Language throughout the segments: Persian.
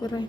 برای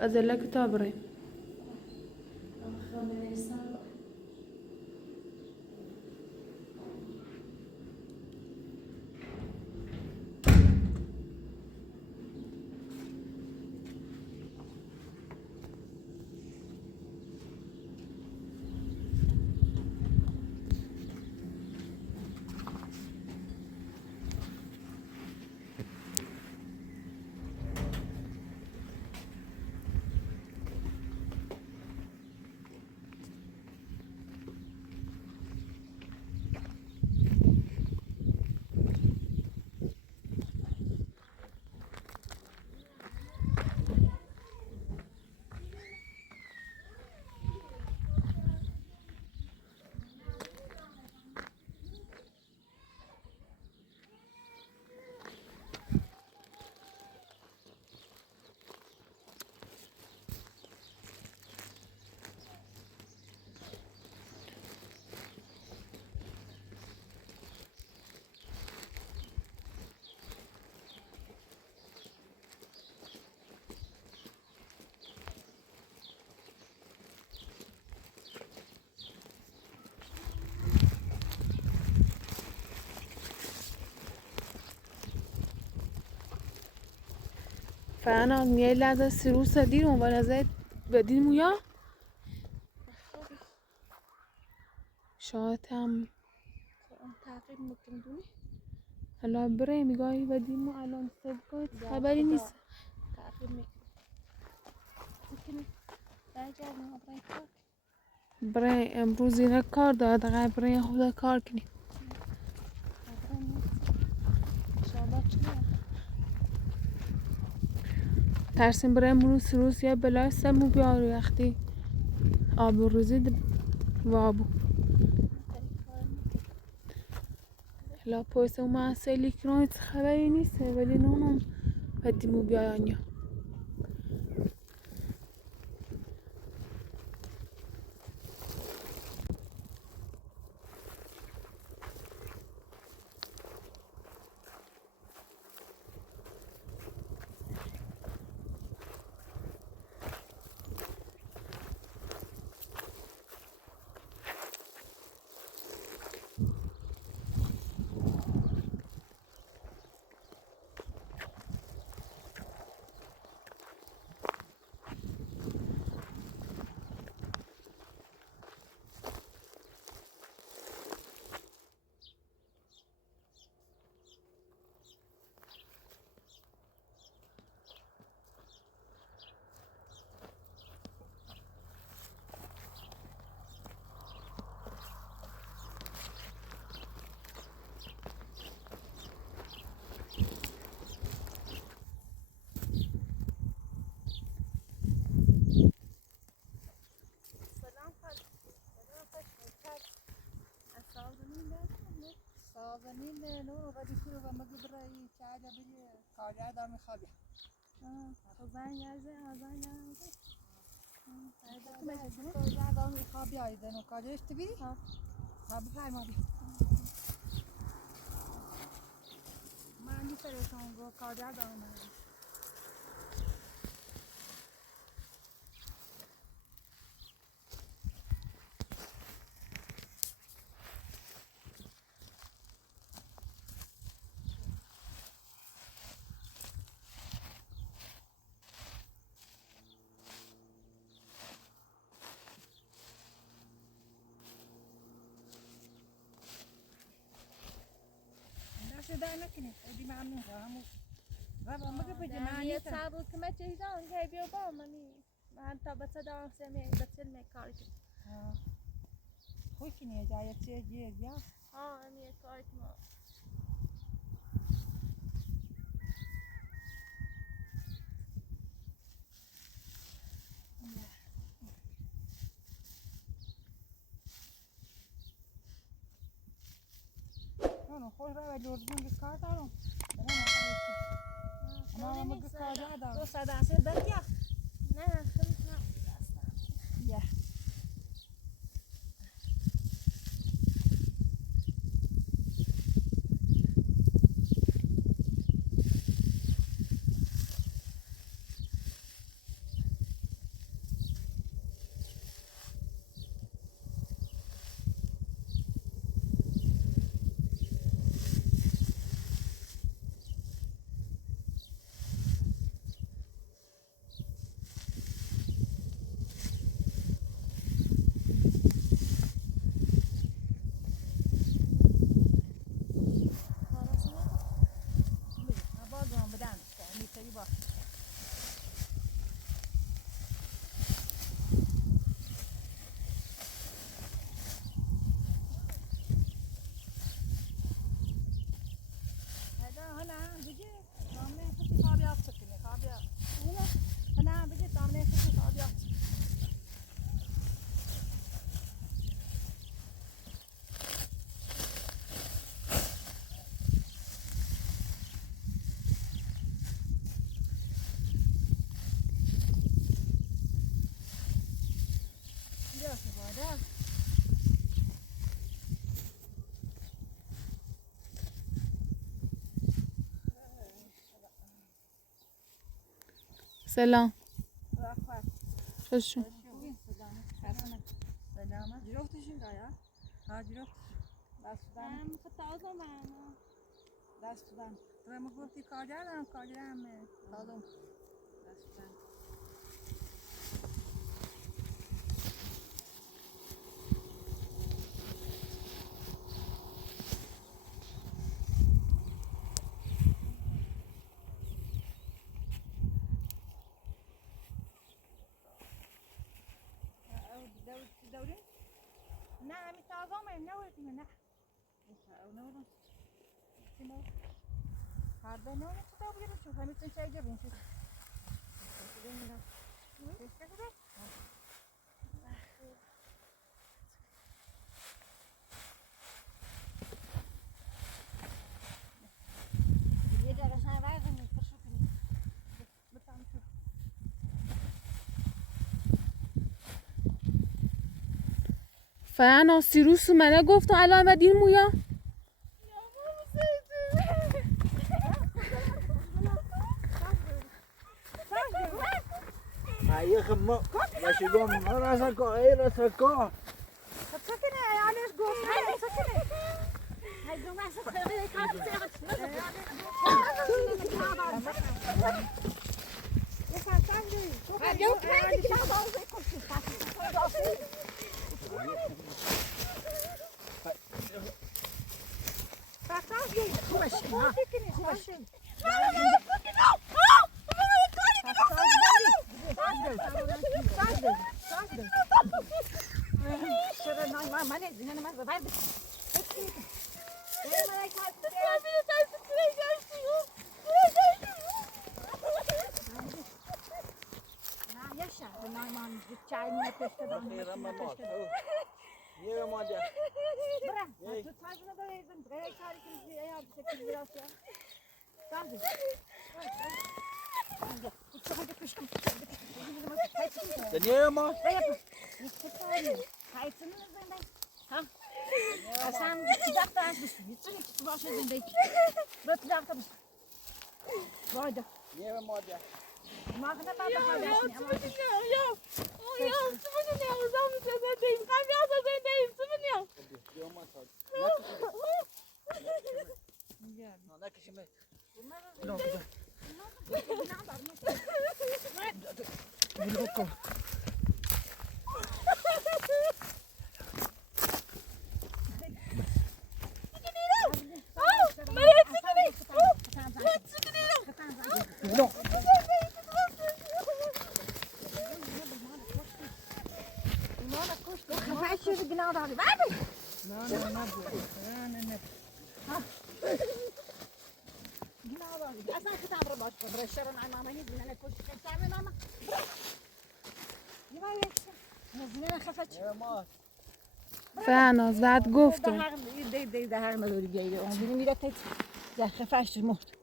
از الله کتاب برای فأنا ميال هذا السروسة دي ولا زي بدين مويا شاتم تعقیب میکنی؟ هلا برای میگاهی بدین مو الان سبکات خبری نیست تعقیب میکنی برگردم برای کار برای امروز اینا کار داد برای خدا کار کنیم انشالله چیه؟ ترسیم برای امروز سروس یا بلای سمو بیارو وقتی آب روزی وابو لا پویسه و معسلی کنید خبری نیست ولی نونم بدیمو بیاینیا سازنین نو ردی کنه و مگه برای چای بری کاریا دام خوابی خزان یازه آذان یازه کاریا دام خوابی ایده نو کاریش تبی ها بفرمایید من نیستم گو کاریا دام خدا نکنه خودی ممنون همون و مگه به من جمعی یه صبر که من چیزان که بیا با من تا به صدا سمی بسیار میکاری خوش نیه جای چه جیه امی کاری ما نه خوش را لردون کار دارم اما مگه کار دارم تو صدا سه دکیا نه خیلی یا سلام خوش شو جرفتشون دایا ها جرفت من فتاوزم من دست دادن تو ما گفتی کارگردم تازم دست دادن دوري نعم تعظم نورت من نعم نورت هذا نورت تدور شوف هم تنشي جبين شوف فعلا سیروس منه گفتم الان و دین مویا Aí acabou. Já chegou a nossa correira, sacou? سكني يعني ايش قوس هاي سكني هاي جو ما سكري كانت تاخذ يا فاتنجي هاي جو كانت كده ضاوي كل فاتنجي خوش Yere moja. Yere moja. Sen sıcak dayanmışsın. Hiç başı zindeyim. Böyle sıcak da mısın? Böyle. Yere moja. Mağına ben bakarım. Não, não é que chama. Ben گناه داری بردی نه نه گناه داری اصلا کتاب رو باش کن رشته رو نمامنی زینه کشی کشتر به نامه یه زینه خفت فناز بعد گفتم ده هر مداری بیایده اون بینی میره تیت ده خفش مرد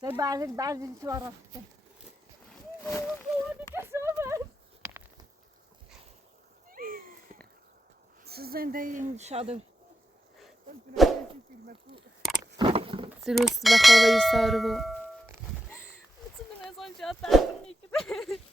ده بعضی تو را زنده این شادو سروس به خوابه سارو Bütün en son cevap verdim. İyi ki de.